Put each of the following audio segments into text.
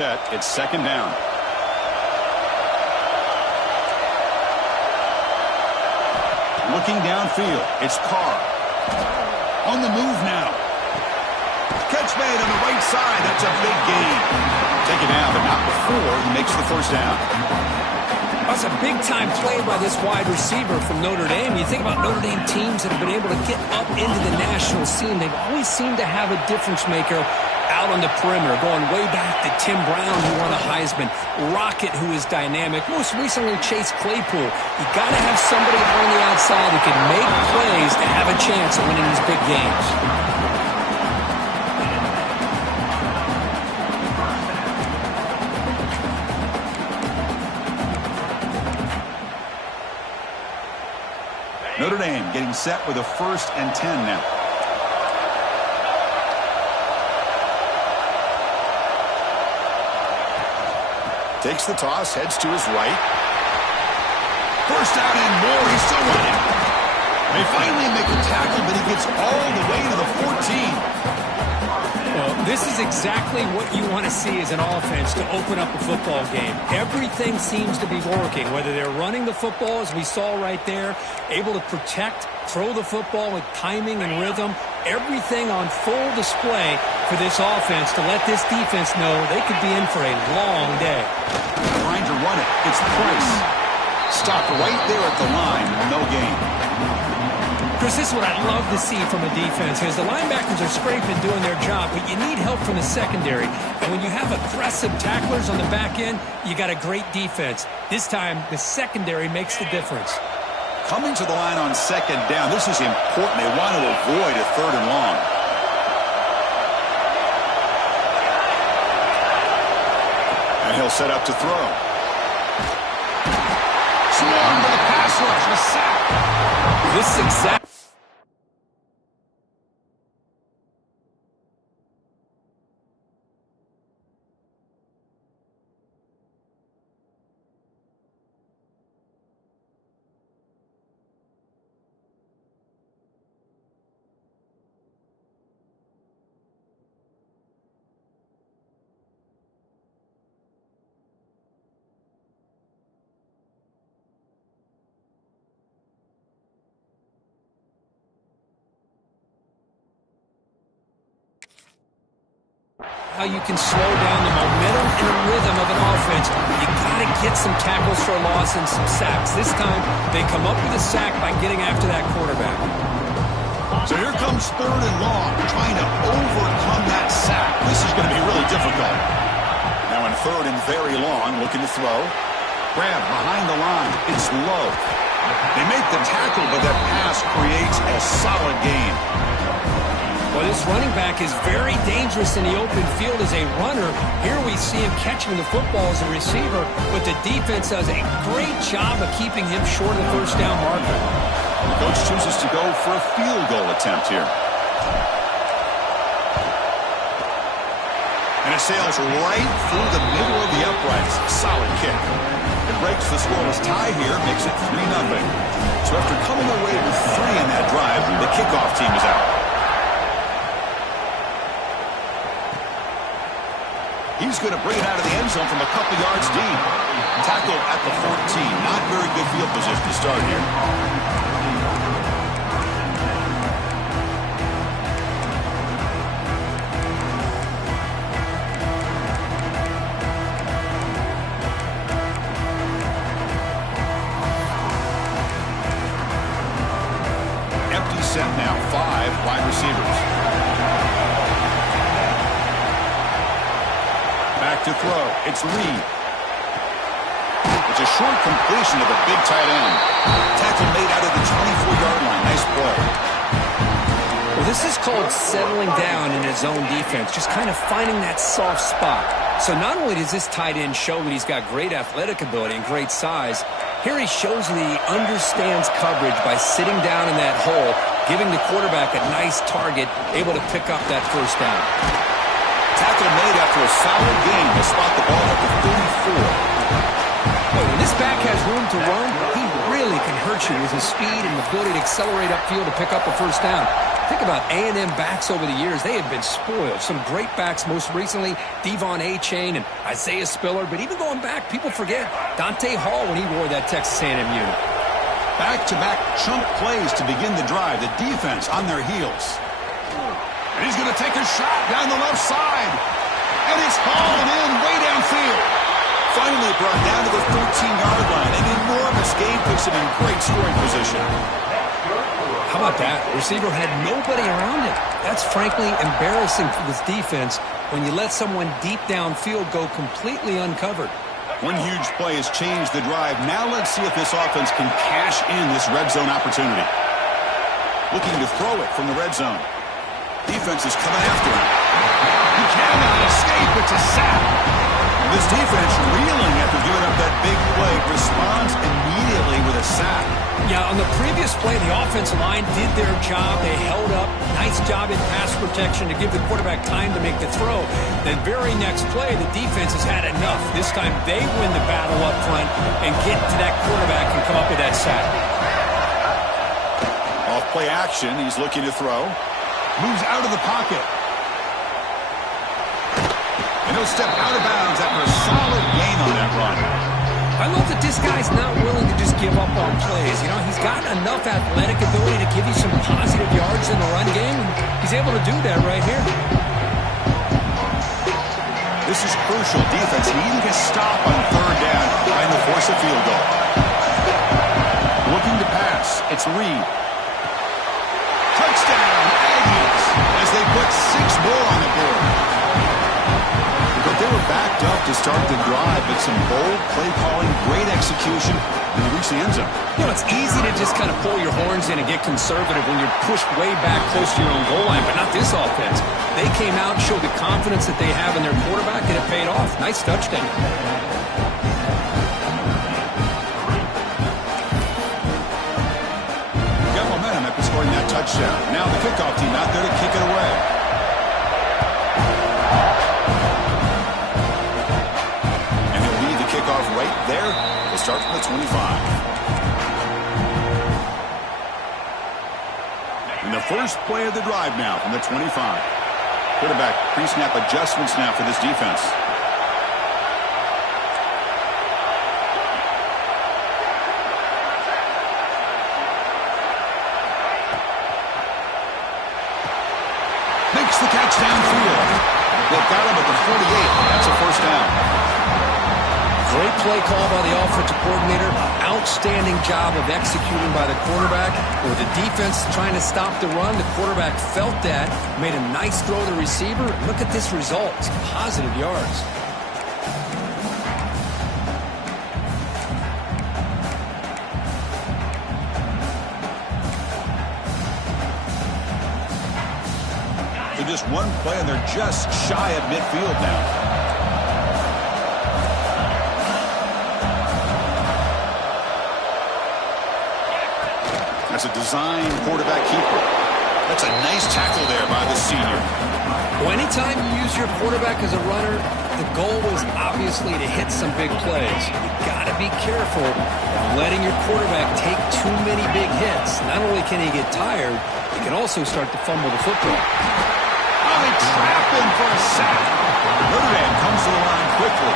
It's second down. Looking downfield, it's Carr. On the move now. Catch made on the right side. That's a big gain. Take it down, but not before he makes the first down. That's a big-time play by this wide receiver from Notre Dame. You think about Notre Dame teams that have been able to get up into the national scene. They've always seemed to have a difference maker out on the perimeter, going way back to Tim Brown, who won a Heisman, Rocket, who is dynamic, most recently Chase Claypool. You got to have somebody on the outside who can make plays to have a chance at winning these big games. Notre Dame getting set with a 1st and 10 now. Takes the toss, heads to his right. First down and more. He's still running. They finally make a tackle, but he gets all the way to the 14. Well, this is exactly what you want to see as an offense to open up a football game. Everything seems to be working, whether they're running the football, as we saw right there, able to protect, throw the football with timing and rhythm. Everything on full display for this offense to let this defense know they could be in for a long day. Trying to run it. It's Price. Stopped right there at the line. No gain. Chris, this is what I'd love to see from a defense, because the linebackers are scraping, doing their job, but you need help from the secondary. And when you have aggressive tacklers on the back end, you got a great defense. This time, the secondary makes the difference. Coming to the line on second down, this is important. They want to avoid a 3rd and long. And he'll set up to throw. Swarm to the pass rush, a sack. This exact... how you can slow down the momentum and rhythm of an offense. You got to get some tackles for a loss and some sacks. This time, they come up with a sack by getting after that quarterback. So here comes 3rd and long, trying to overcome that sack. This is going to be really difficult. Now in 3rd and very long, looking to throw. Grab behind the line. It's low. They make the tackle, but that pass creates a solid gain. Well, this running back is very dangerous in the open field as a runner. Here we see him catching the football as a receiver, but the defense does a great job of keeping him short of the 1st down marker. The coach chooses to go for a field goal attempt here. And it sails right through the middle of the uprights. Solid kick. It breaks the scoreless tie here, makes it 3-0. So after coming away with 3 in that drive, the kickoff team is out. He's going to bring it out of the end zone from a couple yards deep. Tackled at the 14. Not very good field position to start here. Empty set now. 5 wide receivers. Back to throw. It's Reed. It's a short completion to the big tight end. Tackle made out of the 24-yard line. Nice play. Well, this is called settling down in his own defense, just kind of finding that soft spot. So not only does this tight end show that he's got great athletic ability and great size, here he shows that he understands coverage by sitting down in that hole, giving the quarterback a nice target, able to pick up that 1st down. Tackle made after a solid gain. He'll spot the ball at the 34. But when this back has room to run, he really can hurt issue was his speed and ability to accelerate upfield to pick up a first down. Think about A&M backs over the years. They have been spoiled. Some great backs, most recently Devon Achane and Isaiah Spiller. But even going back, people forget Dante Hall when he wore that Texas A&M unit. Back-to-back chunk plays to begin the drive. The defense on their heels. And he's going to take a shot down the left side. And it's hauled in way downfield. Finally brought down to the 13-yard line. An enormous gain puts him in great scoring position. How about that? The receiver had nobody around him. That's frankly embarrassing for this defense when you let someone deep downfield go completely uncovered. One huge play has changed the drive. Now let's see if this offense can cash in this red zone opportunity. Looking to throw it from the red zone. Defense is coming after him. He cannot escape. It's a sack. This defense reeling after giving up that big play responds immediately with a sack. Yeah, on the previous play, the offensive line did their job. They held up. Nice job in pass protection to give the quarterback time to make the throw. The very next play, the defense has had enough. This time they win the battle up front and get to that quarterback and come up with that sack. Off play action, he's looking to throw. Moves out of the pocket. And he'll step out of bounds after a solid gain on that run. I love that this guy's not willing to just give up on plays. You know, he's got enough athletic ability to give you some positive yards in the run game. And he's able to do that right here. This is crucial. Defense needing a stop on third down trying to force a field goal. Looking to pass. It's Reed. Touchdown, Aggies, as they put 6 more on the board. But they were backed up to start the drive, but some bold play calling, great execution, and they reach the end zone. You know, it's easy to just kind of pull your horns in and get conservative when you're pushed way back close to your own goal line, but not this offense. They came out and showed the confidence that they have in their quarterback, and it paid off. Nice touchdown. Got momentum after scoring that touchdown. Now the kickoff team out there to kick it away. Right there, we'll start from the 25. And the first play of the drive now from the 25. Quarterback pre-snap adjustments now for this defense. Makes the catch downfield. They've got him at the 48. That's a first down. Great play call by the offensive coordinator. Outstanding job of executing by the quarterback. With the defense trying to stop the run, the quarterback felt that, made a nice throw to the receiver. Look at this result. It's positive yards. So just one play, and they're just shy of midfield now. That's a design quarterback keeper. That's a nice tackle there by the senior. Well, anytime you use your quarterback as a runner, the goal is obviously to hit some big plays. You got to be careful of letting your quarterback take too many big hits. Not only can he get tired, he can also start to fumble the football. Oh, they trap him for a sack. Notre Dame comes to the line quickly.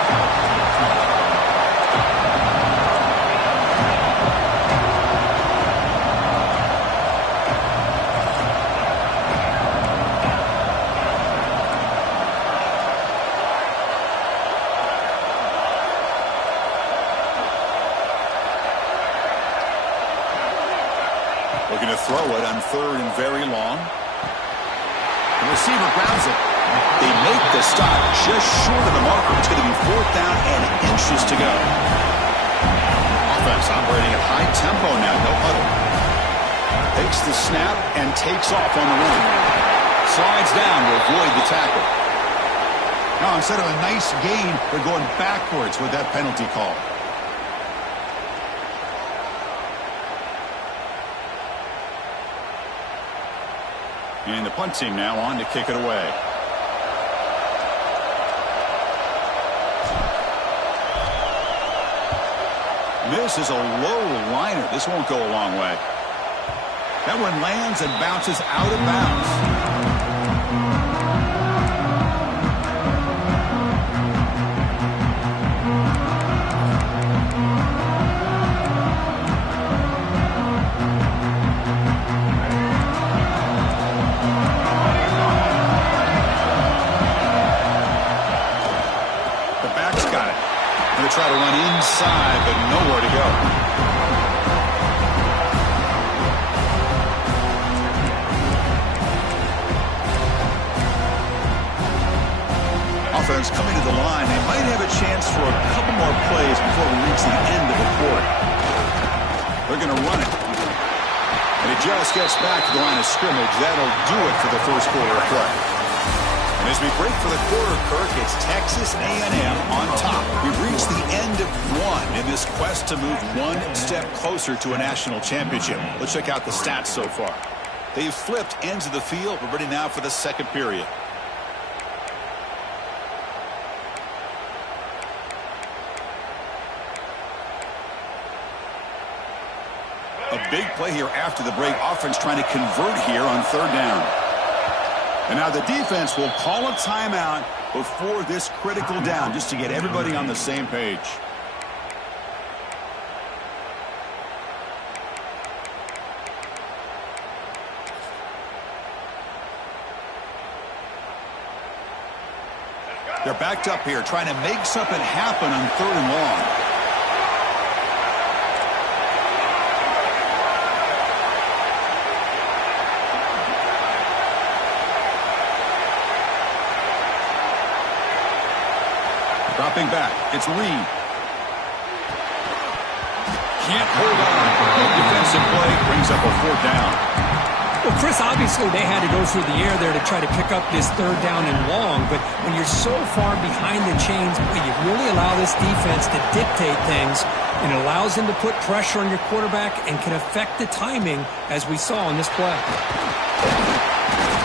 Looking to throw it on third and very long. The receiver grabs it. They make the stop just short of the marker. It's going to be fourth down and inches to go. Offense operating at high tempo now. No huddle. Takes the snap and takes off on the run. Slides down to avoid the tackle. Now, instead of a nice gain, they're going backwards with that penalty call. And the punt team now on to kick it away. Misses a low liner. This won't go a long way. That one lands and bounces out of bounds. Try to run inside, but nowhere to go. Offense coming to the line. They might have a chance for a couple more plays before we reach the end of the quarter. They're going to run it. And it just gets back to the line of scrimmage. That'll do it for the first quarter of play. And as we break for the quarter, Kirk, it's Texas A&M on top. We've reached the end of one in this quest to move one step closer to a national championship. Let's check out the stats so far. They've flipped ends of the field. We're ready now for the second period. A big play here after the break. Offense trying to convert here on third down. And now the defense will call a timeout before this critical down just to get everybody on the same page. They're backed up here trying to make something happen on third and long. Dropping back, it's Reed. Can't hold on. Good defensive play brings up a fourth down. Well, Chris, obviously they had to go through the air there to try to pick up this third down and long, but when you're so far behind the chains, you really allow this defense to dictate things, and it allows them to put pressure on your quarterback and can affect the timing, as we saw in this play.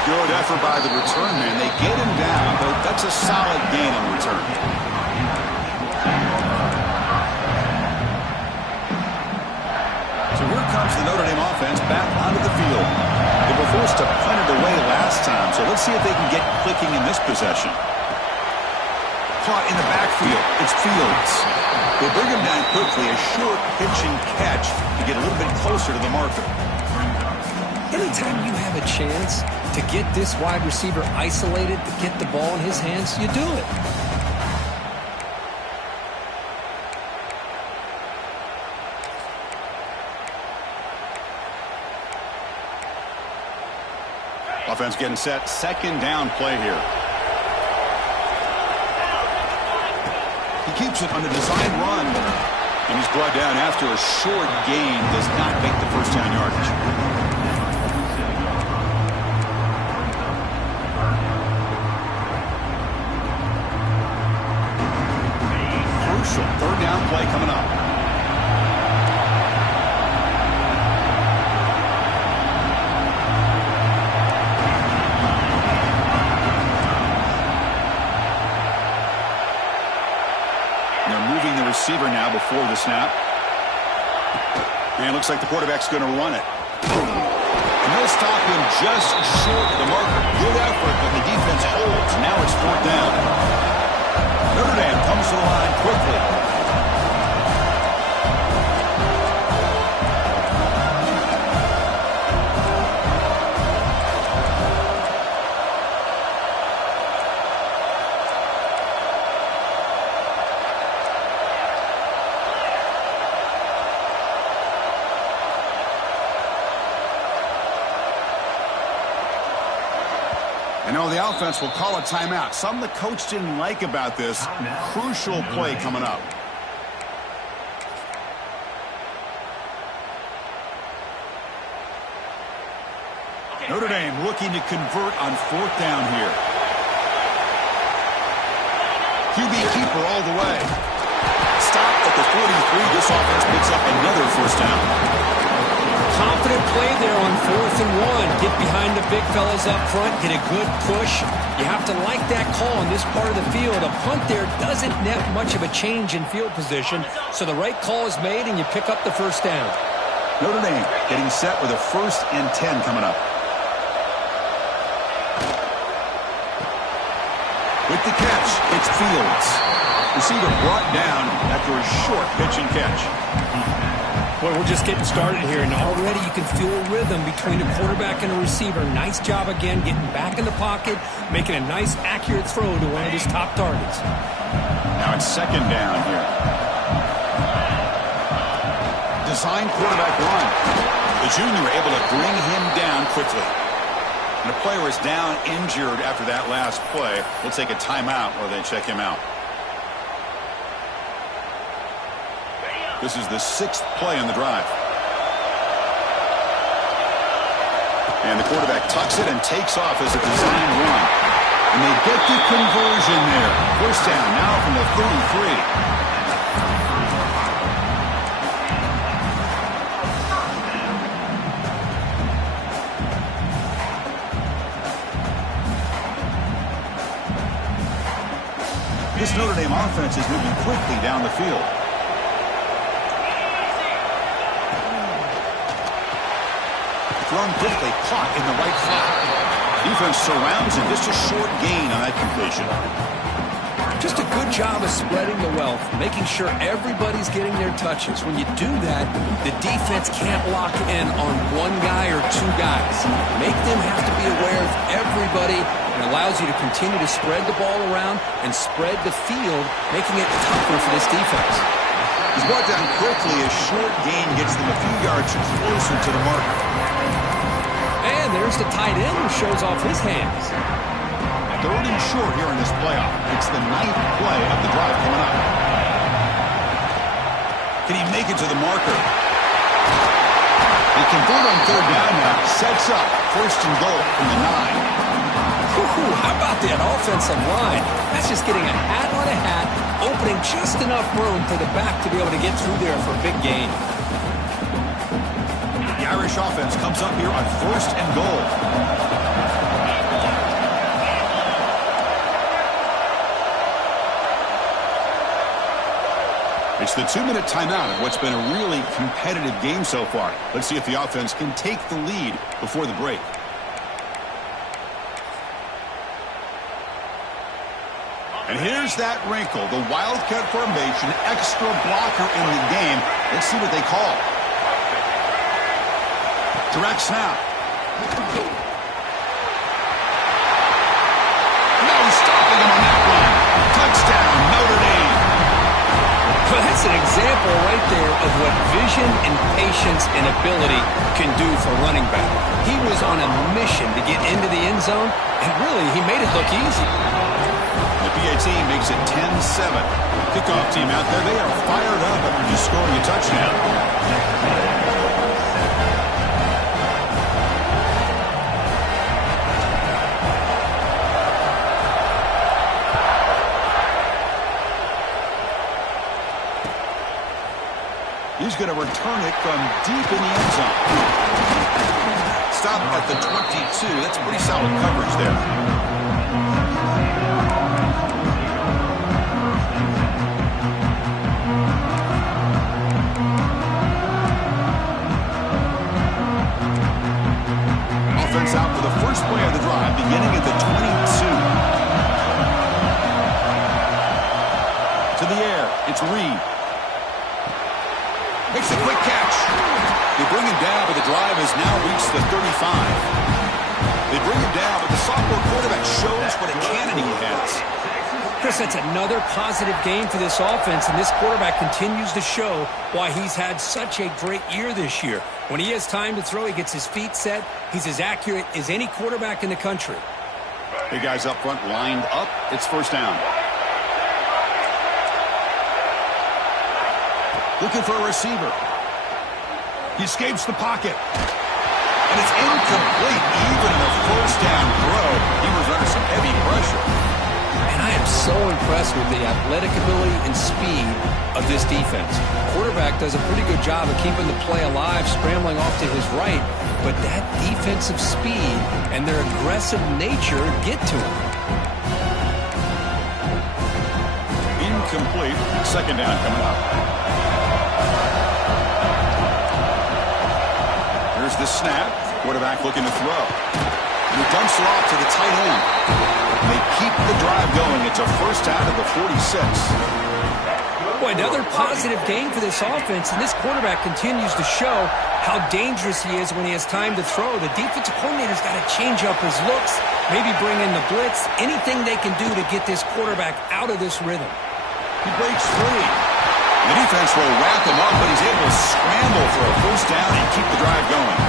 Good effort by the return man. They get him down, but that's a solid gain in return. So here comes the Notre Dame offense back onto the field. They were forced to punt it away last time, so let's see if they can get clicking in this possession. Caught in the backfield. It's Fields. They bring him down quickly. A short pitch and catch to get a little bit closer to the marker. Anytime you have a chance to get this wide receiver isolated, to get the ball in his hands, you do it. Offense getting set. Second down play here. He keeps it on the design run. And he's brought down after a short gain. Does not make the first down yardage. Crucial third down play coming up. Receiver now before the snap. And looks like the quarterback's going to run it. And they'll stop him just short of the marker. Good effort, but the defense holds. Now it's fourth down. Notre Dame comes to the line quickly. I know the offense will call a timeout. Something the coach didn't like about this. Crucial play coming up. Notre Dame looking to convert on fourth down here. QB keeper all the way. Stop at the 43. This offense picks up another first down. confident play there on 4th and 1. Get behind the big fellas up front, get a good push. You have to like that call in this part of the field. A punt there doesn't net much of a change in field position, so the right call is made and you pick up the first down. Notre Dame getting set with a 1st and 10 coming up. With the catch, it's Fields. Receiver brought down after a short pitch and catch. Well, we're just getting started here, and already you can feel a rhythm between a quarterback and a receiver. Nice job again getting back in the pocket, making a nice, accurate throw to one of his top targets. Now it's 2nd down here. Design quarterback run. The junior able to bring him down quickly. And the player is down injured after that last play. We'll take a timeout while they check him out. This is the 6th play on the drive. And the quarterback tucks it and takes off as a design run. And they get the conversion there. 1st down now from the 33. This Notre Dame offense is moving quickly down the field. Thrown quickly, caught in the right flat. Defense surrounds him. Just a short gain on that completion. Just a good job of spreading the wealth, making sure everybody's getting their touches. When you do that, the defense can't lock in on one guy or 2 guys. Make them have to be aware of everybody. It allows you to continue to spread the ball around and spread the field, making it tougher for this defense. He's brought down quickly. A short gain gets them a few yards closer to the marker. And there's the tight end who shows off his hands. 3rd and short here in this playoff. It's the 9th play of the drive coming up. Can he make it to the marker? They convert on 3rd down now. Sets up 1st and goal from the 9. How about that offensive line? That's just getting a hat on a hat, opening just enough room for the back to be able to get through there for a big gain. The Irish offense comes up here on 1st and goal. It's the 2-minute timeout of what's been a really competitive game so far. Let's see if the offense can take the lead before the break. And here's that wrinkle, the Wildcat formation, extra blocker in the game. Let's see what they call. Direct snap. No stopping him on that one. Touchdown, Notre Dame. Well, that's an example right there of what vision and patience and ability can do for running back. He was on a mission to get into the end zone, and really, he made it look easy. The PA team makes it 10-7. Kickoff team out there, they are fired up after just scoring a touchdown. He's going to return it from deep in the end zone. Stop at the 22. That's pretty solid coverage there. Offense out for the first play of the drive, beginning at the 22. To the air, it's Reed. Makes a quick catch. They bring him down, but the drive has now reached the 35. They bring him down, but the sophomore quarterback shows what a cannon he has. Chris, that's another positive game for this offense, and this quarterback continues to show why he's had such a great year this year. When he has time to throw, he gets his feet set. He's as accurate as any quarterback in the country. Big guys up front lined up. It's 1st down. Looking for a receiver. He escapes the pocket. And it's incomplete. Even in a 1st down throw, he was under some heavy pressure. And I am so impressed with the athletic ability and speed of this defense. Quarterback does a pretty good job of keeping the play alive, scrambling off to his right, but that defensive speed and their aggressive nature get to him. Incomplete. Second down coming up. Here's the snap. Quarterback looking to throw. He dumps it off to the tight end. They keep the drive going. It's a first out of the 46. Boy, another positive game for this offense, and this quarterback continues to show how dangerous he is when he has time to throw. The defensive coordinator's got to change up his looks, maybe bring in the blitz, anything they can do to get this quarterback out of this rhythm. He breaks free. The defense will wrap him up, but he's able to scramble for a first down and keep the drive going.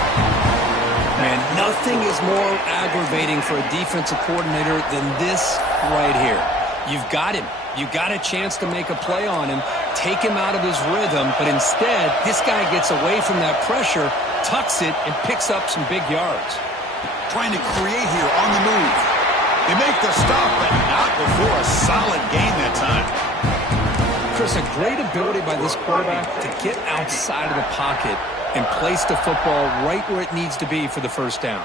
Man, nothing is more aggravating for a defensive coordinator than this right here. You've got him. You've got a chance to make a play on him, take him out of his rhythm, but instead, this guy gets away from that pressure, tucks it, and picks up some big yards. Trying to create here on the move. They make the stop, but not before a solid gain that time. Chris, a great ability by this quarterback to get outside of the pocket and place the football right where it needs to be for the first down.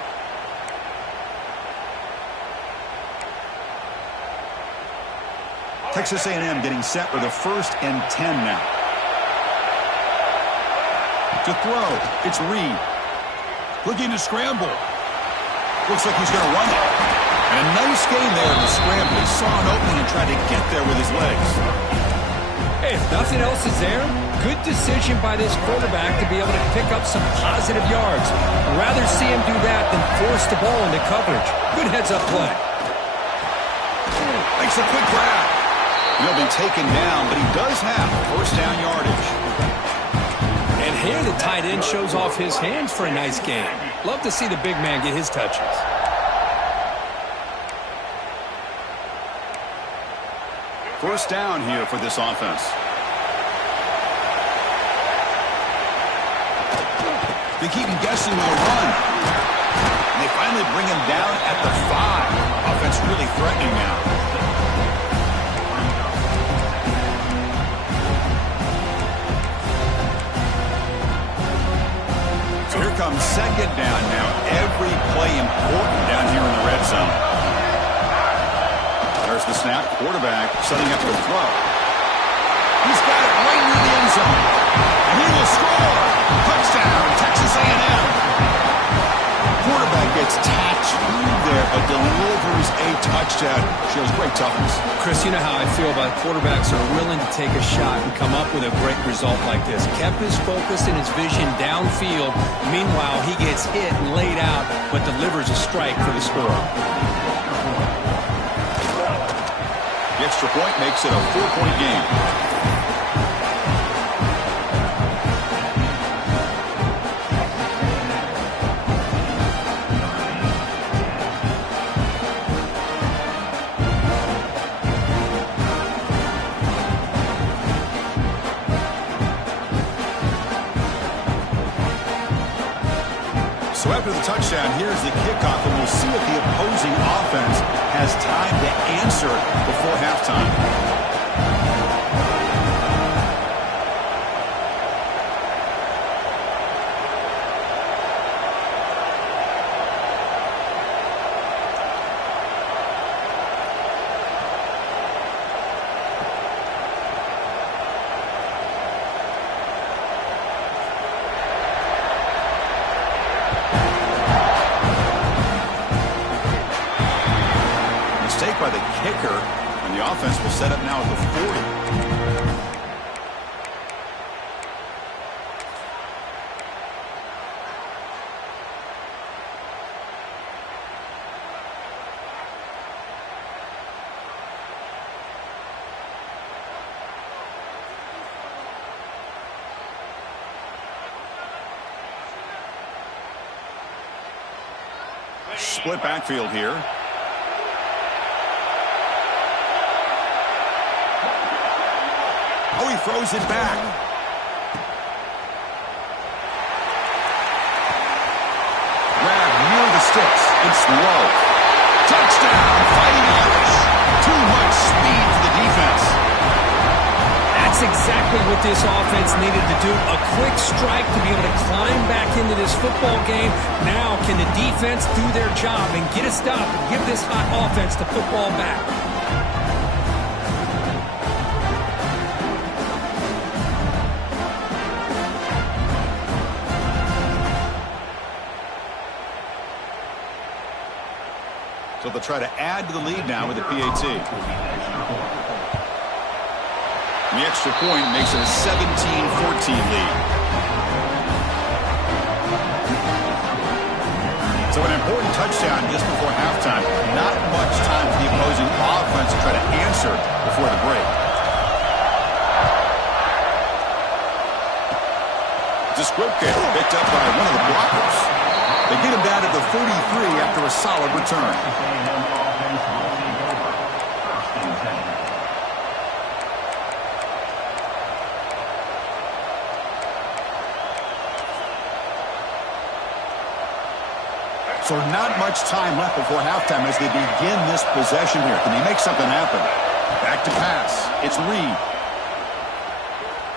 Texas A&M getting set for the 1st and 10 now. To throw, it's Reed. Looking to scramble. Looks like he's going to run it. And a nice gain there in the scramble. He saw an opening and tried to get there with his legs. Hey, if nothing else is there, good decision by this quarterback to be able to pick up some positive yards. I'd rather see him do that than force the ball into coverage. Good heads-up play. Makes a quick grab. He'll be taken down, but he does have first down yardage. And here the tight end shows off his hands for a nice game. Love to see the big man get his touches. First down here for this offense. They keep him guessing with a run. And they finally bring him down at the 5. Offense really threatening now. Here comes second down now. Every play important down here in the red zone. There's the snap. Quarterback setting up the throw. He's got it right near the end zone. And he will score. Touchdown, Texas A&M. Quarterback gets tattooed there, but delivers a touchdown. Shows great toughness. Chris, you know how I feel about quarterbacks who are willing to take a shot and come up with a great result like this. Kept his focus and his vision downfield. Meanwhile, he gets hit and laid out, but delivers a strike for the score. The extra point makes it a 4-point game. So after the touchdown, here's the kickoff, and we'll see if the opposing offense has time to answer before halftime. Mistake by the kicker, and the offense will set up now at the 40. Split backfield here. Oh, he throws it back. Grab near the sticks. It's low. Touchdown, Fighting Irish. Too much speed That's exactly what this offense needed to do. A quick strike to be able to climb back into this football game. Now can the defense do their job and get a stop and give this hot offense the football back? So they'll try to add to the lead now with the PAT. And the extra point makes it a 17-14 lead. So an important touchdown just before halftime. Not much time for the opposing offense to try to answer before the break. Descripke picked up by one of the blockers. They get him down to the 33 after a solid return. So not much time left before halftime as they begin this possession here. Can he make something happen? Back to pass. It's Reed.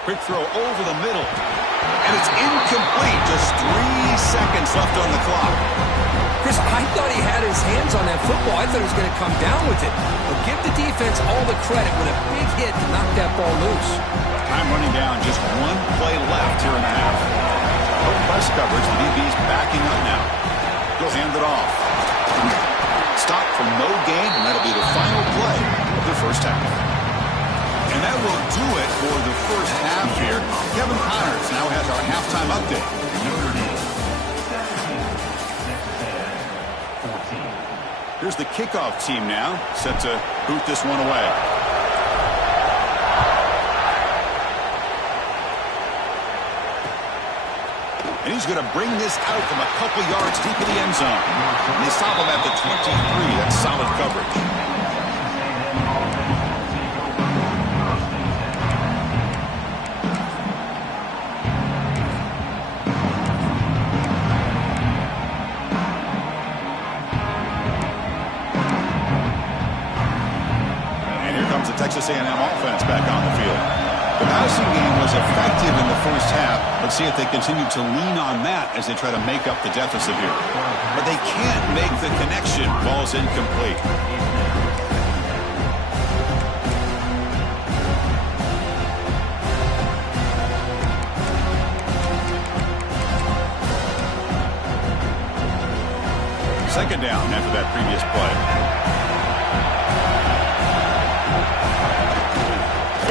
Quick throw over the middle. And it's incomplete. Just 3 seconds left on the clock. Chris, I thought he had his hands on that football. I thought he was going to come down with it. But give the defense all the credit with a big hit to knock that ball loose. Time running down. Just one play left here in the half. No press coverage. The DB's backing up now. He'll hand it off. Stop for no gain, and that'll be the final play of the first half. And that will do it for the first half here. Kevin Connors now has our halftime update. Here's the kickoff team now, set to boot this one away. And he's going to bring this out from a couple yards deep in the end zone. And they stop him at the 23. That's solid coverage. And here comes the Texas A&M offense back on the field. The passing game was effective in the first half. Let's see if they continue to lean on that as they try to make up the deficit here. But they can't make the connection. Ball's incomplete. Second down after that previous play.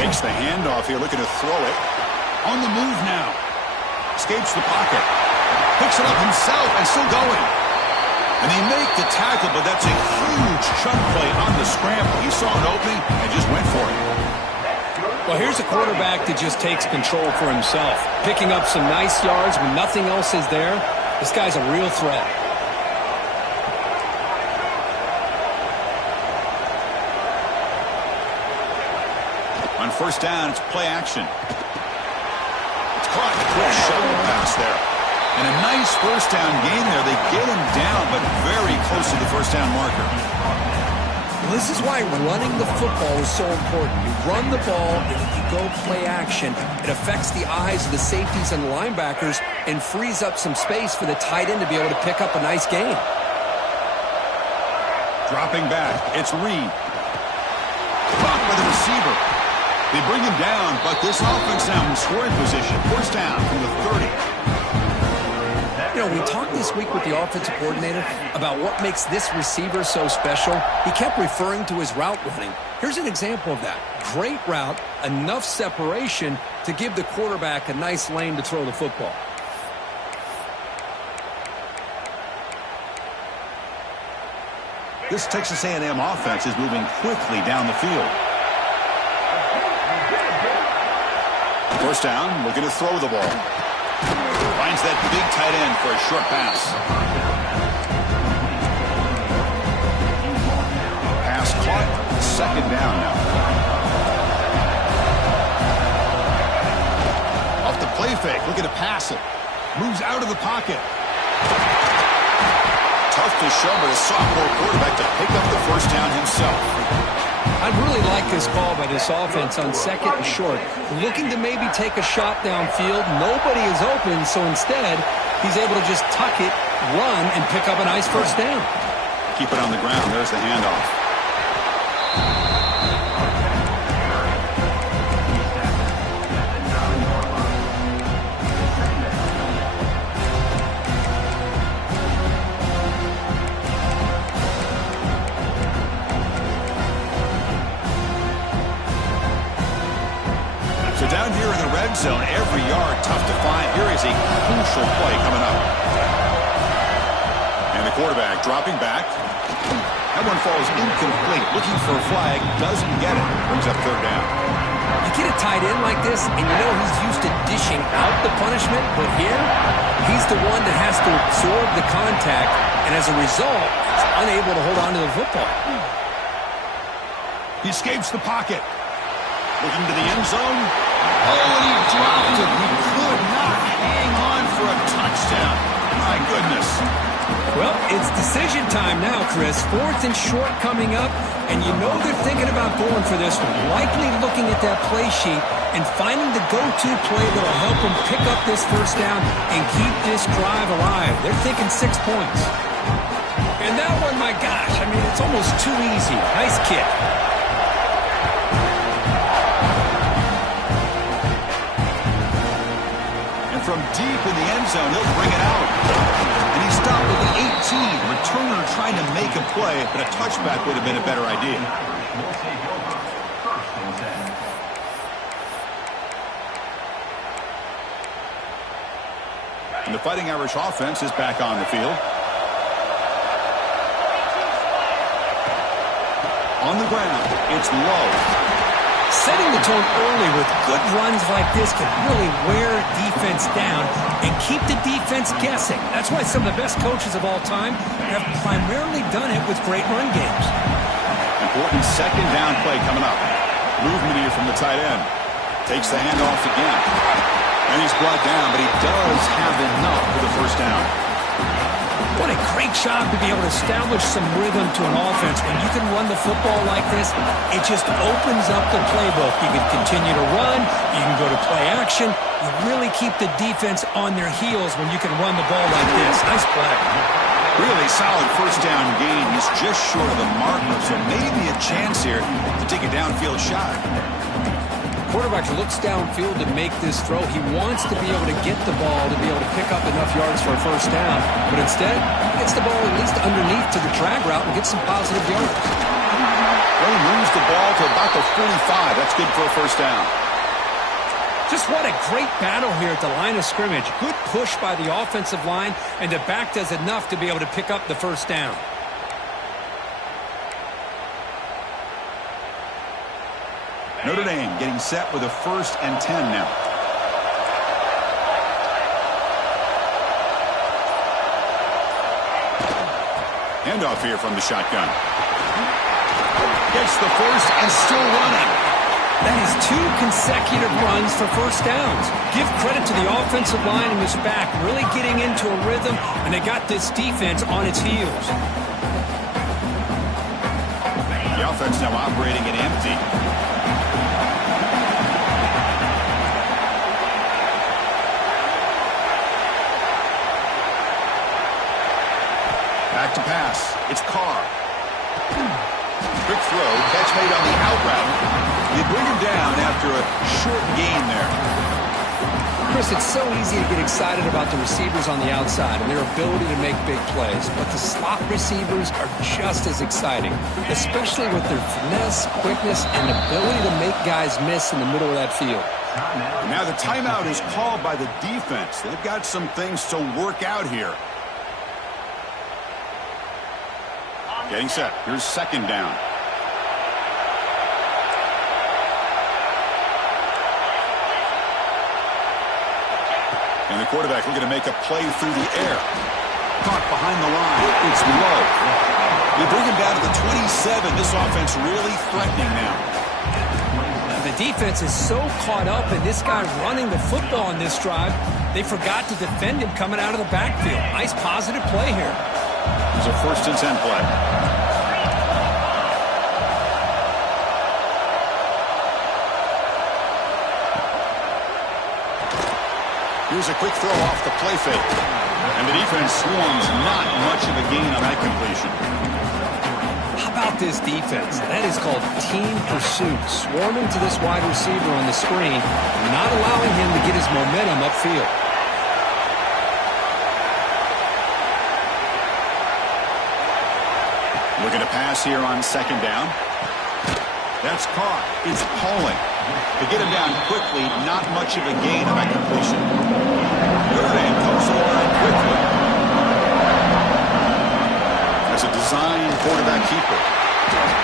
Fakes the handoff here, looking to throw it. On the move now. Escapes the pocket. Picks it up himself and still going. And they make the tackle, but that's a huge chunk play on the scramble. He saw an opening and just went for it. Well, here's a quarterback that just takes control for himself. Picking up some nice yards when nothing else is there. This guy's a real threat. On first down, it's play action. It's caught. Quick shoulder pass there. And a nice first down gain there. They get him down, but very close to the first down marker. Well, this is why running the football is so important. You run the ball, and if you go play action, it affects the eyes of the safeties and the linebackers and frees up some space for the tight end to be able to pick up a nice gain. Dropping back, it's Reed. Blocked by the receiver. They bring him down, but this offense now in scoring position. First down from the 30. You know, we talked this week with the offensive coordinator about what makes this receiver so special. He kept referring to his route running. Here's an example of that. Great route, enough separation to give the quarterback a nice lane to throw the football. This Texas A&M offense is moving quickly down the field. First down, looking to throw the ball. Finds that big tight end for a short pass. Pass caught. Second down now. Off the play fake, looking to pass it. Moves out of the pocket. Tough to show, but a sophomore quarterback to pick up the first down himself. I I really like this call by this offense on 2nd and short. Looking to maybe take a shot downfield. Nobody is open, so instead, he's able to just tuck it, run, and pick up a nice first down. Keep it on the ground. There's the handoff. So down here in the red zone, every yard tough to find. Here is a crucial play coming up. And the quarterback dropping back. That one falls incomplete. Looking for a flag. Doesn't get it. Brings up 3rd down. You get a tight end like this, and you know he's used to dishing out the punishment, but here, he's the one that has to absorb the contact, and as a result, he's unable to hold on to the football. He escapes the pocket. Looking to the end zone. Oh, and he dropped it. He could not hang on for a touchdown. My goodness. Well, it's decision time now, Chris. 4th and short coming up, and you know they're thinking about going for this one. Likely looking at that play sheet and finding the go-to play that will help them pick up this first down and keep this drive alive. They're thinking 6 points. And that one, my gosh, I mean, it's almost too easy. Nice kick. From deep in the end zone, he'll bring it out. And he stopped at the 18. Returner trying to make a play, but a touchback would have been a better idea. And the Fighting Irish offense is back on the field. On the ground, it's low. Setting the tone early with good runs like this can really wear defense down and keep the defense guessing. That's why some of the best coaches of all time have primarily done it with great run games. Important 2nd down play coming up. Movement here from the tight end. Takes the handoff again. And he's brought down, but he does have enough for the first down. What a great job to be able to establish some rhythm to an offense. When you can run the football like this, it just opens up the playbook. You can continue to run. You can go to play action. You really keep the defense on their heels when you can run the ball like this. Nice play. Really solid first down gain. He's just short of the marker, so maybe a chance here to take a downfield shot. Quarterback looks downfield to make this throw. He wants to be able to get the ball to be able to pick up enough yards for a first down. But instead, he gets the ball at least underneath to the drag route and gets some positive yards. Well, he moves the ball to about the 45. That's good for a first down. Just what a great battle here at the line of scrimmage. Good push by the offensive line, and the back does enough to be able to pick up the first down. Notre Dame getting set with a 1st and 10 now. Handoff here from the shotgun. Gets the first and still running. That is 2 consecutive runs for first downs. Give credit to the offensive line and this back really getting into a rhythm, and they got this defense on its heels. The offense now operating it empty. Back to pass. It's Carr. Quick throw. Catch made on the out route. You bring him down after a short gain there. Chris, it's so easy to get excited about the receivers on the outside and their ability to make big plays, but the slot receivers are just as exciting, especially with their finesse, quickness, and ability to make guys miss in the middle of that field. Now the timeout is called by the defense. They've got some things to work out here. Getting set. Here's 2nd down. And the quarterback looking to make a play through the air. Caught behind the line. It's low. You bring him down to the 27. This offense really threatening now. The defense is so caught up in this guy running the football on this drive, they forgot to defend him coming out of the backfield. Nice positive play here. It's a 1st and 10 play. Here's a quick throw off the play fake. And the defense swarms, not much of a gain on that completion. How about this defense? That is called team pursuit. Swarming to this wide receiver on the screen, not allowing him to get his momentum upfield. Looking to pass here on second down. That's caught. It's Pauling. To get him down quickly, not much of a gain on that completion. Notre Dame comes to the line quickly. As a design quarterback keeper.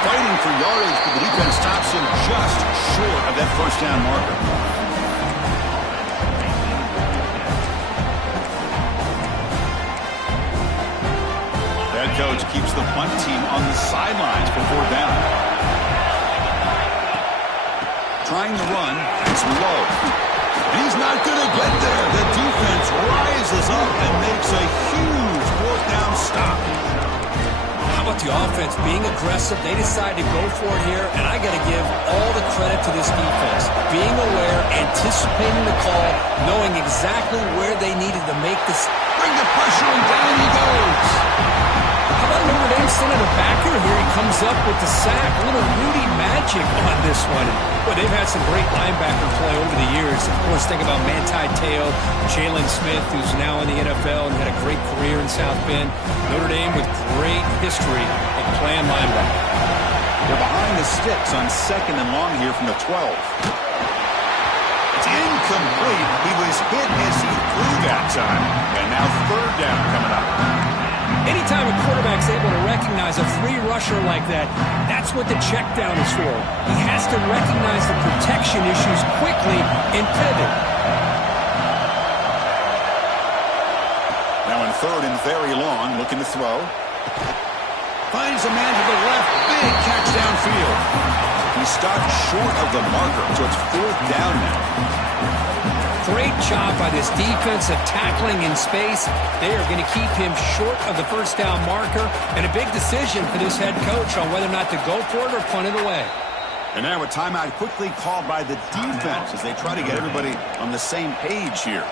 Fighting for yardage, but the defense stops him just short of that first down marker. Head coach keeps the punt team on the sidelines for fourth down. Trying to run, it's low. He's not going to get there. The defense rises up and makes a huge fourth down stop. How about the offense being aggressive? They decide to go for it here, and I got to give all the credit to this defense. Being aware, anticipating the call, knowing exactly where they needed to make this. Bring the pressure, and down he goes. How about Notre Dame sending a backer here? He comes up with the sack. A little Rudy magic on this one. Well, they've had some great linebacker play over the years. Of course, think about Manti Te'o, Jalen Smith, who's now in the NFL and had a great career in South Bend. Notre Dame with great history of playing linebacker. They're behind the sticks on second and long here from the 12. It's incomplete. He was hit as he threw that time. And now third down coming up. Anytime a quarterback's able to recognize a free rusher like that, that's what the check down is for. He has to recognize the protection issues quickly and pivot. Now in third and very long, looking to throw. Finds a man to the left. Big catch downfield. He stopped short of the marker, so it's fourth down now. Great job by this defense of tackling in space. They are going to keep him short of the first down marker, and a big decision for this head coach on whether or not to go for it or punt it away. And now a timeout quickly called by the defense as they try to get everybody on the same page here.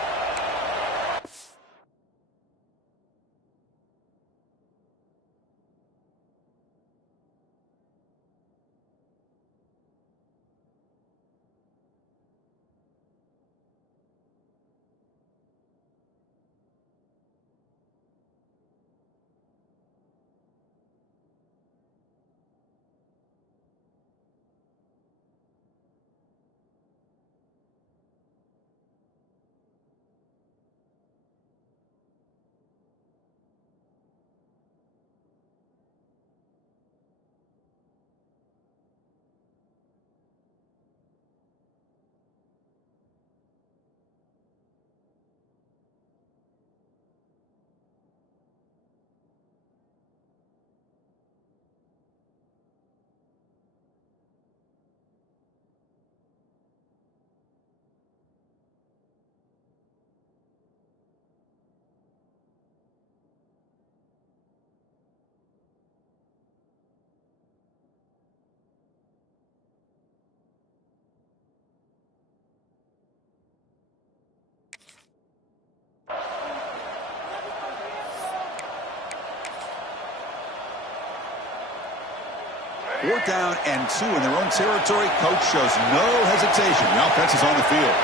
Fourth down and 2 in their own territory. Coach shows no hesitation. The offense is on the field.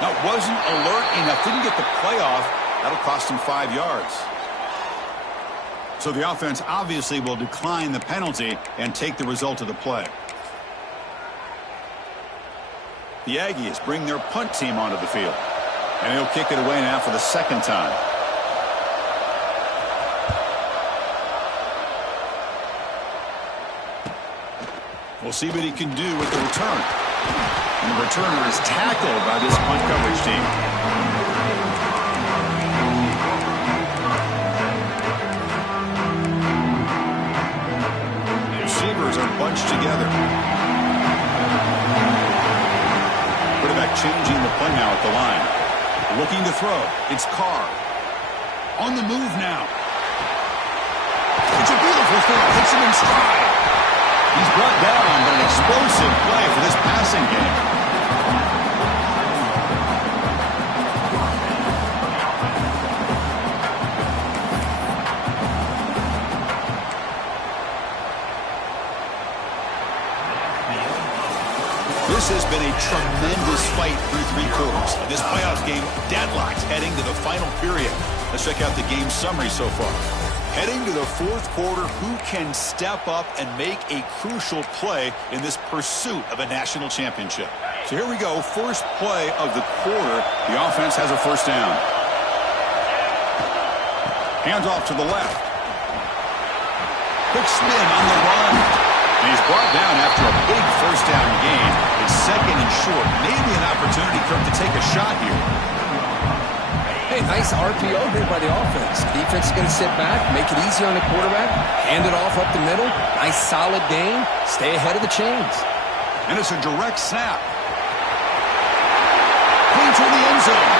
Now, wasn't alert enough. Didn't get the play off. That'll cost him 5 yards. So the offense obviously will decline the penalty and take the result of the play. The Aggies bring their punt team onto the field. And he'll kick it away now for the second time. We'll see what he can do with the return. And the returner is tackled by this punt coverage team. Receivers are bunched together. changing the play now at the line. Looking to throw. It's Carr. On the move now. It's a beautiful throw. Hits him in stride. He's brought down, but an explosive play for this passing game. This has been a tremendous fight through 3 quarters. This playoff game deadlocked heading to the final period. Let's check out the game summary so far. Heading to the 4th quarter, who can step up and make a crucial play in this pursuit of a national championship? So here we go, first play of the quarter. The offense has a first down. Hands off to the left. Quick spin on the run. And he's brought down after a big first down gain. It's 2nd and short. Maybe an opportunity, Kirk, to take a shot here. Hey, nice RPO here by the offense. Defense is going to sit back, make it easy on the quarterback, hand it off up the middle. Nice solid gain. Stay ahead of the chains. And it's a direct snap. Clean to the end zone.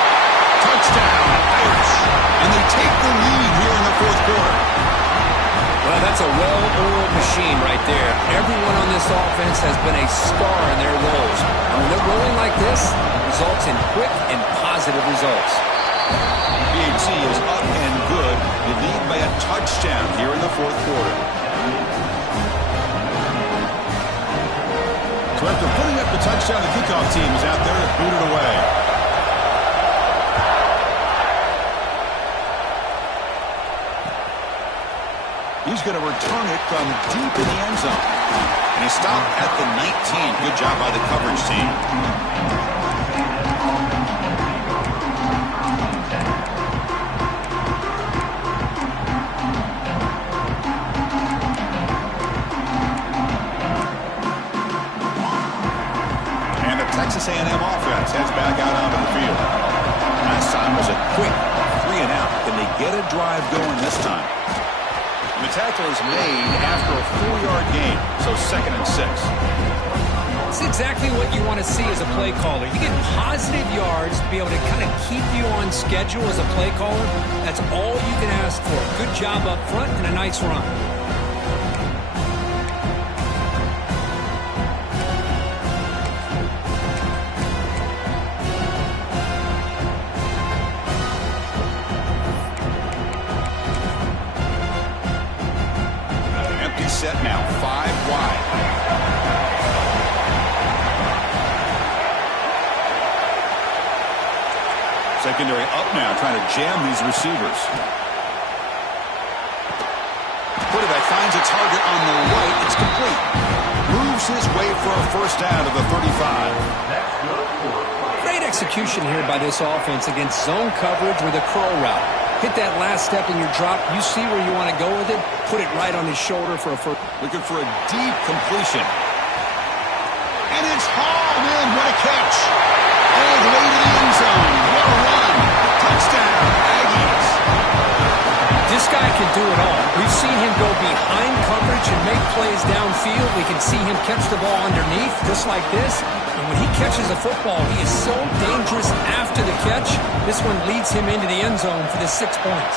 Touchdown, Irish. And they take the lead here in the 4th quarter. Well, that's a well-oiled machine right there. Everyone on this offense has been a star in their roles. And when they're rolling like this, it results in quick and positive results. PAT is up and good. You lead by a touchdown here in the 4th quarter. So after putting up the touchdown, the kickoff team is out there to boot it away. He's going to return it from deep in the end zone. And he stopped at the 19. Good job by the coverage team. And the Texas A&M offense heads back out onto the field. Last time was a quick 3 and out. Can they get a drive going this time? The tackle is made after a 4-yard gain, so 2nd and 6. It's exactly what you want to see as a play caller. You get positive yards to be able to kind of keep you on schedule as a play caller. That's all you can ask for. Good job up front and a nice run. Set now, 5 wide. Secondary up now, trying to jam these receivers. Quarterback finds a target on the right. It's complete. Moves his way for a first down to the 35. Great execution here by this offense against zone coverage with a curl route. Hit that last step in your drop. You see where you want to go with it. Put it right on his shoulder for a first. Looking for a deep completion. And it's hauled in. What a catch. All the way to the end zone. What a run. Touchdown, Aggies. This guy can do it all. We've seen him go behind coverage and make plays downfield. We can see him catch the ball underneath just like this. And when he catches a football, he is so dangerous after the catch. This one leads him into the end zone for the 6 points.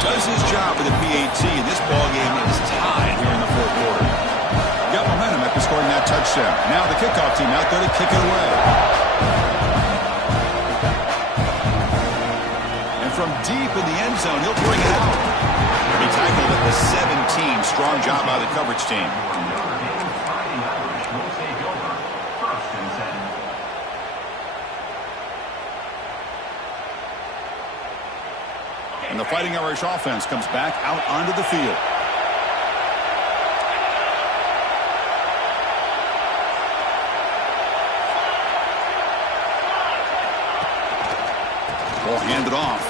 Does his job with the PAT, and this ball game is tied here in the 4th quarter. Got momentum after scoring that touchdown. Now the kickoff team out there to kick it away. And from deep in the end zone, he'll bring it out. He tackled at the 17. Strong job by the coverage team. And the Fighting Irish offense comes back out onto the field. Ball handed off.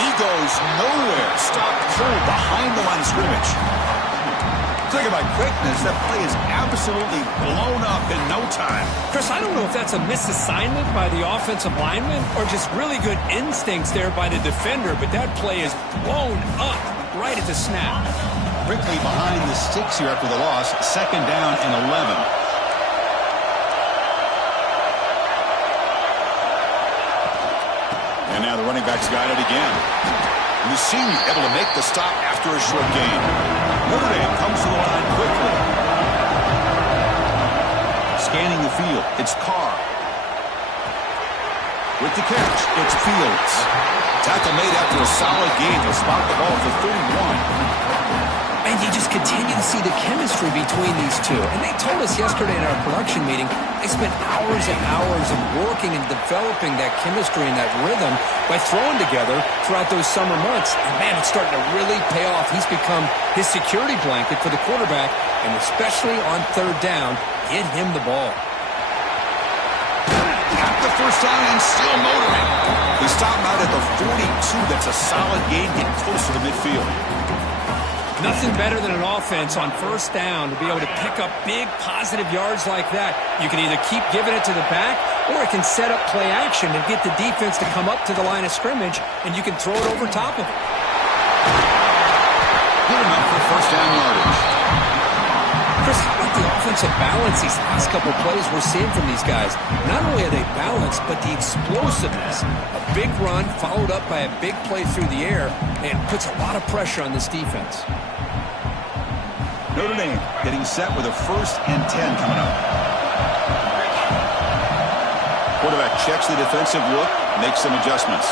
He goes nowhere. Stopped cold behind the line of scrimmage. Talk about quickness. That play is absolutely blown up in no time. Chris, I don't know if that's a misassignment by the offensive lineman or just really good instincts there by the defender, but that play is blown up right at the snap. Quickly behind the sticks here after the loss. 2nd down and 11. And now the running back's got it again. And the senior able to make the stop after a short gain. Notre Dame comes to the line quickly. Scanning the field, it's Carr. With the catch, it's Fields. Tackle made after a solid gain. He'll spot the ball for 31. And you just continue to see the chemistry between these two. And they told us yesterday in our production meeting, they spent hours and hours of working and developing that chemistry and that rhythm by throwing together throughout those summer months. And, man, it's starting to really pay off. He's become his security blanket for the quarterback, and especially on third down, get him the ball. At the first down and still motoring. He stopped out at the 42. That's a solid gain, getting closer to midfield. Nothing better than an offense on first down to be able to pick up big positive yards like that. You can either keep giving it to the back, or it can set up play action and get the defense to come up to the line of scrimmage, and you can throw it over top of it. Good enough for first down yardage. Chris, how about the offensive balance these last couple plays we're seeing from these guys? Not only are they balanced, but the explosiveness. A big run followed up by a big play through the air, and puts a lot of pressure on this defense. Notre Dame getting set with a 1st and 10 coming up. Quarterback checks the defensive look, makes some adjustments.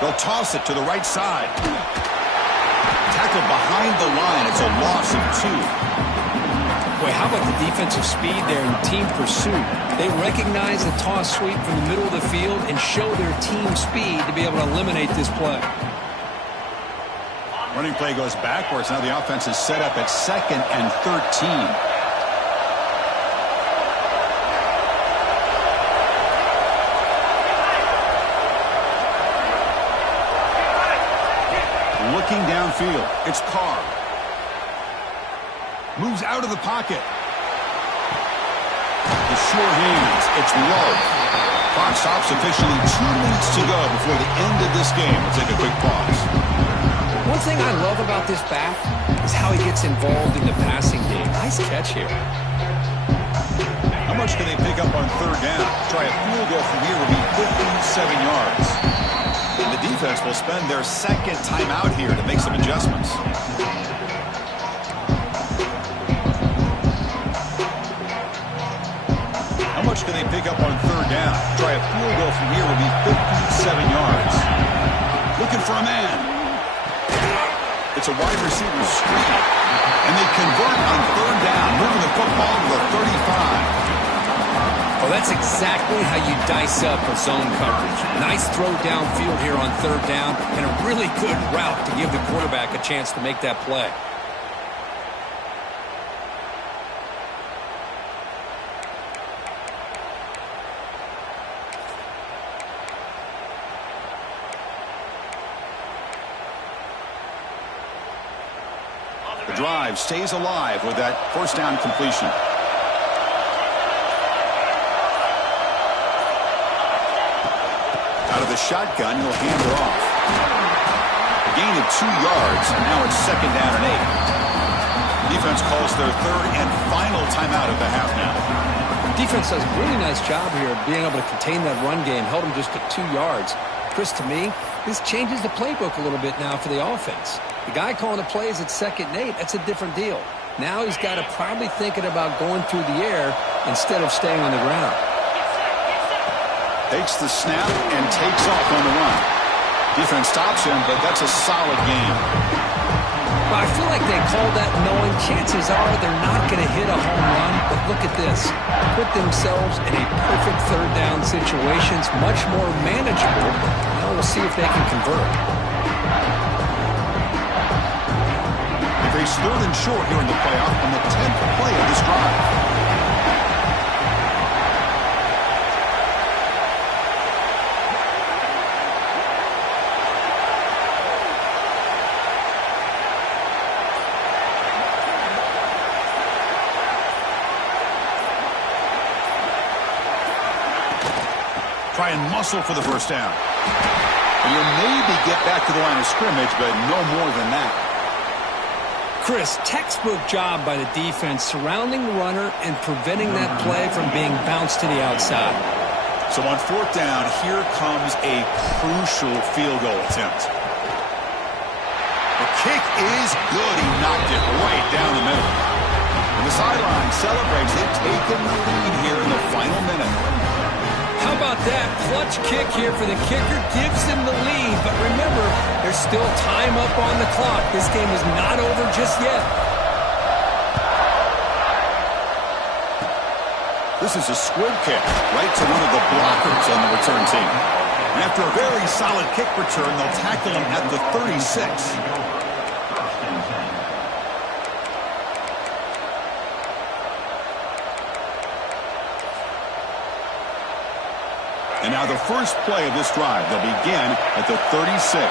They'll toss it to the right side. Tackle behind the line. It's a loss of 2. Boy, how about the defensive speed there in team pursuit? They recognize the toss sweep from the middle of the field and show their team speed to be able to eliminate this play. Running play goes backwards. Now the offense is set up at 2nd and 13. Looking downfield, it's Carr. Moves out of the pocket. The sure hands, it's Love. Clock stops officially 2 minutes to go before the end of this game. We'll take a quick pause. One thing I love about this back is how he gets involved in the passing game. Nice catch here. How much can they pick up on 3rd down? Try a field goal from here would be 57 yards. And the defense will spend their 2nd timeout here to make some adjustments. How much can they pick up on 3rd down? Try a field goal from here would be 57 yards. Looking for a man. It's a wide receiver screen. And they convert on 3rd down, moving the football to the 35. Well, that's exactly how you dice up a zone coverage. Nice throw downfield here on 3rd down, and a really good route to give the quarterback a chance to make that play. The drive stays alive with that 1st down completion. Out of the shotgun, he'll hand it off. A gain of 2 yards, and now it's 2nd down and 8. Defense calls their 3rd and final timeout of the half now. Defense does a really nice job here of being able to contain that run game, held them just to 2 yards. Chris, to me, this changes the playbook a little bit now for the offense. The guy calling the plays at 2nd and 8, that's a different deal. Now he's got to probably thinking about going through the air instead of staying on the ground. Takes the snap and takes off on the run. Defense stops him, but that's a solid game. Well, I feel like they called that knowing chances are they're not going to hit a home run, but look at this. Put themselves in a perfect 3rd down situation. It's much more manageable. Now we'll see if they can convert. They face 3rd and short here in the playoff on the 10th play of this drive. Try and muscle for the 1st down. And you'll maybe get back to the line of scrimmage, but no more than that. Chris, textbook job by the defense surrounding the runner and preventing that play from being bounced to the outside. So on fourth down, here comes a crucial field goal attempt. The kick is good. He knocked it right down the middle. And the sideline celebrates it, taking the lead here in the final minute. How about that? Clutch kick here for the kicker. Gives them the lead. But remember, there's still time up on the clock. This game is not over just yet. This is a squib kick right to one of the blockers on the return team. And after a very solid kick return, they'll tackle him at the 36. And now the first play of this drive, they'll begin at the 36.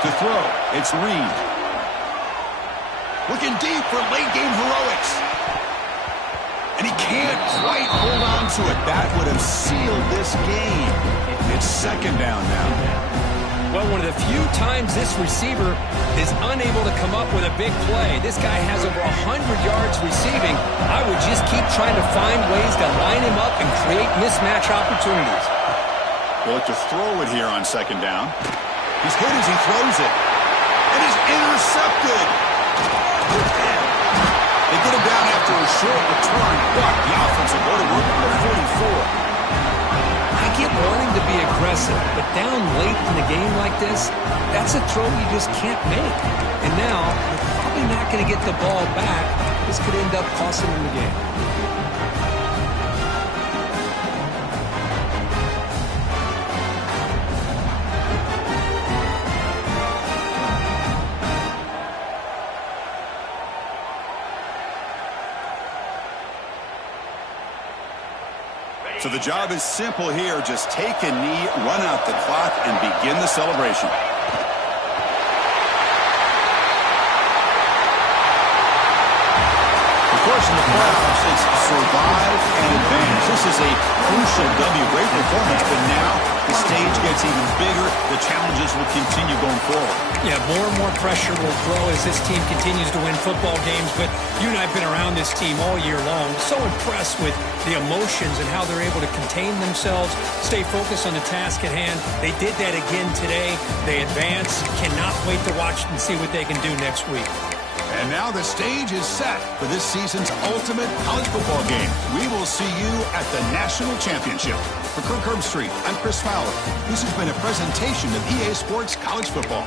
To throw, it's Reed. Looking deep for late game heroics. And he can't quite hold on to it. That would have sealed this game. It's second down now. Well, one of the few times this receiver is unable to come up with a big play. This guy has over 100 yards receiving. I would just keep trying to find ways to line him up and create mismatch opportunities. They'll look to throw it here on second down. He's hit as he throws it. And he's intercepted. They get him down after a short return, but the offense will go to work at the 44. I get wanting to be aggressive, but down late in the game like this, that's a throw you just can't make. And now, you're probably not going to get the ball back. This could end up costing them the game. So the job is simple here. Just take a knee, run out the clock, and begin the celebration. Of course, in the playoffs, it's survive and advance. This is a crucial W. Great performance, but now the stage gets even bigger. The challenges will continue going forward. Yeah, more and more pressure will grow as this team continues to win football games. But you and I have been around this team all year long. So impressed with the emotions and how they're able to contain themselves, stay focused on the task at hand. They did that again today. They advance. Cannot wait to watch and see what they can do next week. And now the stage is set for this season's ultimate college football game. We will see you at the National Championship. For Kirk Herbstreit, I'm Chris Fowler. This has been a presentation of EA Sports College Football.